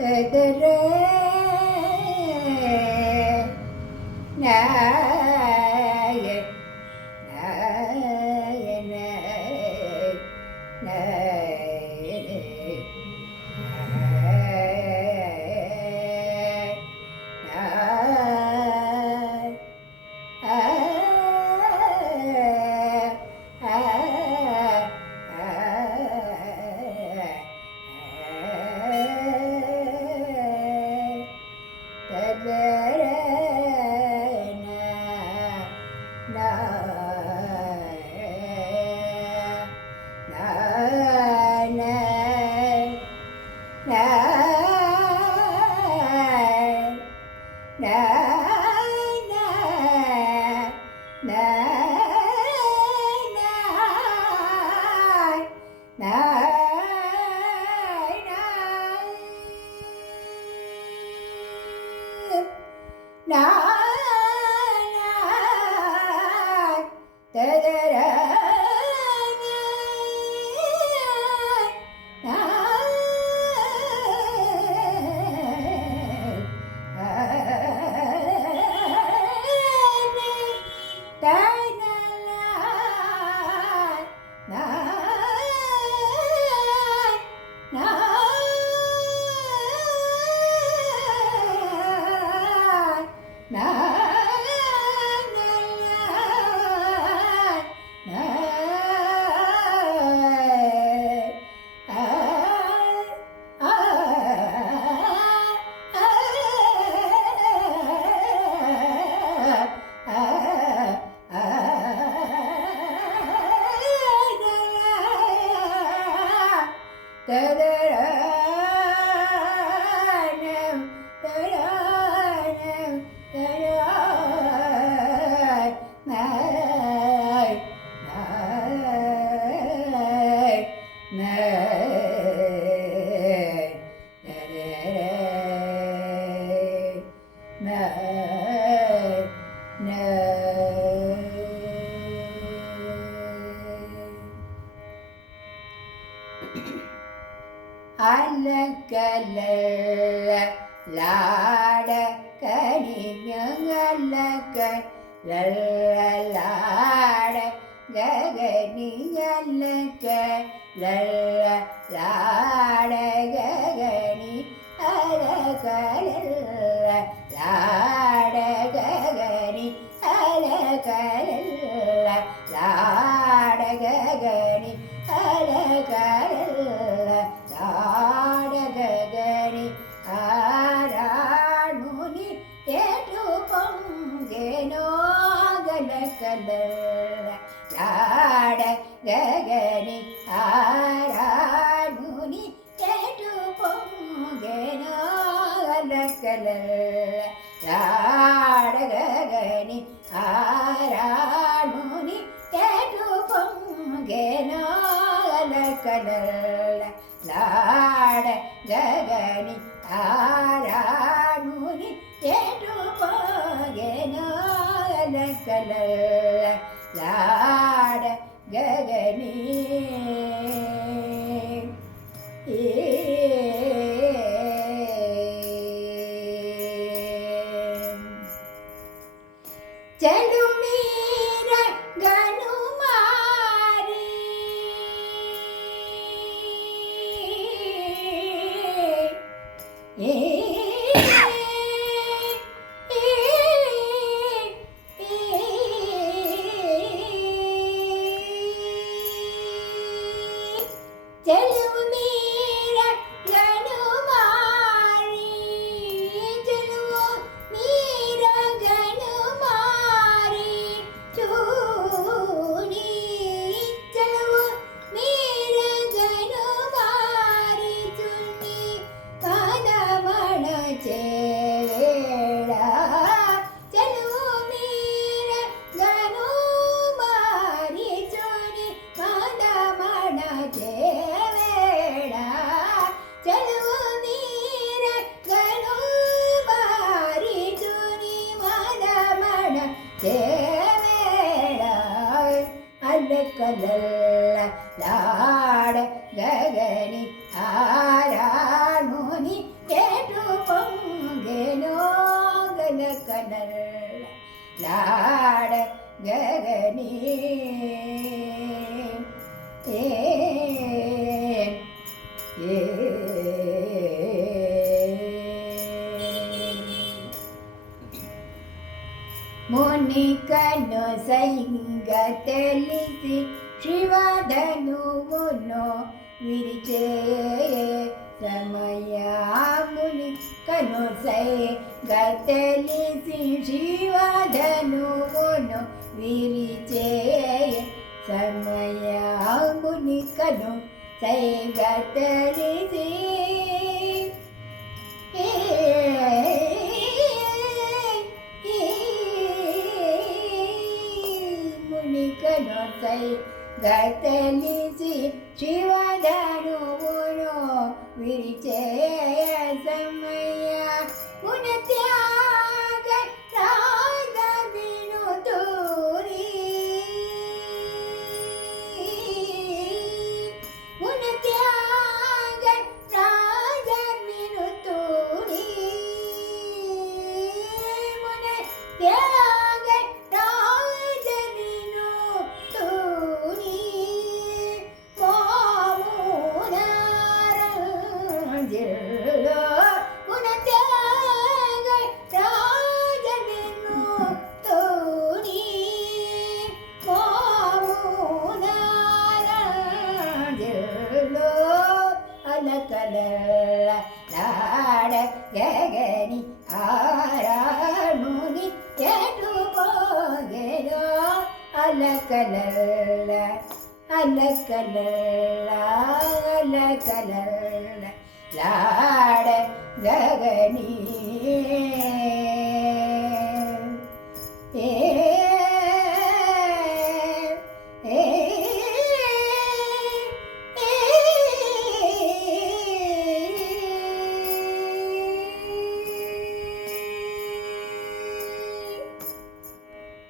അലക്കല ലാട കനിഞ്ഞലക്ക ലാട ഗഗനിയലക്ക ലാട ഗഗനി ഗലകല ലാട ഗഗനി ആരാണുനി ഏറ്റു പൊങ്കേനോ ഗലകല ലാട ഗഗനി ആരാണി ഏറ്റു പോകനകല ലാട ഗഗനി ചെലുമീര ചേനേടാൾ അല്ലക്കല്ല ലാട ഗഗനി ആരാണുനി കേട്ടു പൊങ്കനോ ഗനക്കനല്ല ലാട ഗഗനി ഏ ഏ ಮುನಿಕನು ಸೈಂಗ ತೆಲಿಸಿ ಶಿವಧನುವುನು ವಿರಿಚೇ ಸಮಯ ಮುನಿಕನು ಸೈಂಗ ತೆಲಿಸಿ ಶಿವಧನುವುನು ವಿರಿಚೇ ಸಮಯ ಮುನಿಕನು ಸೈಂಗ ತೆಲಿಸಿ ಮುನಿಕನೊಸೈ pretty day. കടൽ നാട ഗഗനി ആരാണുനി കേട്ടു പോകലോ അലക്കലല്ല അലക്കലല്ല അലക്കലല്ല ലാട ഗഗനി ഏ